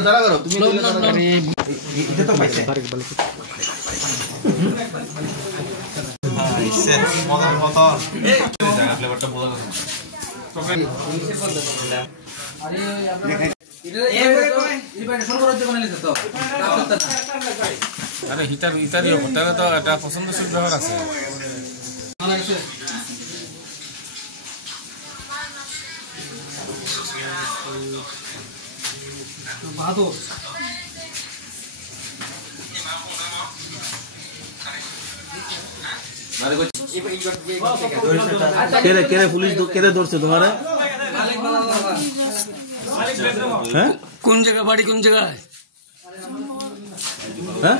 দাঁড়া করো তুমি এটা তো পাইছে মজার মতো এই জায়গা ফ্লেভারটা বোঝা গেছে আরে আরে হিটারই করতে হবে তো এটা পছন্দসই ব্যবহার আছে বাহাদুর কেরে পুলিশ কেরে ধরছে তোমার হ্যাঁ কোন জায়গা বাড়ি কোন জায়গায় হ্যাঁ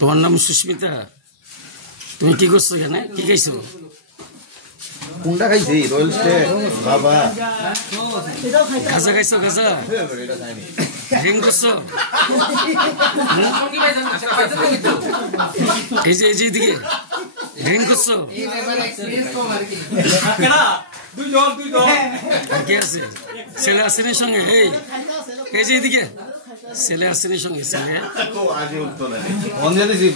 তোমার নাম সুস্মিতা তুমি কি করছো এখানে কি খাইছো কোনটা খাইছি রয়্যাল স্টে বাবা গাঁজা খাইছো গাঁজা ড্রিঙ্ক করছো এই যে এদিকে ড্রিঙ্ক করছো কে আছে ছেলে আসেনি সঙ্গে এই যে এদিকে ছেলে আসেনি সঙ্গে ছেলে অন দিয়ে দিছি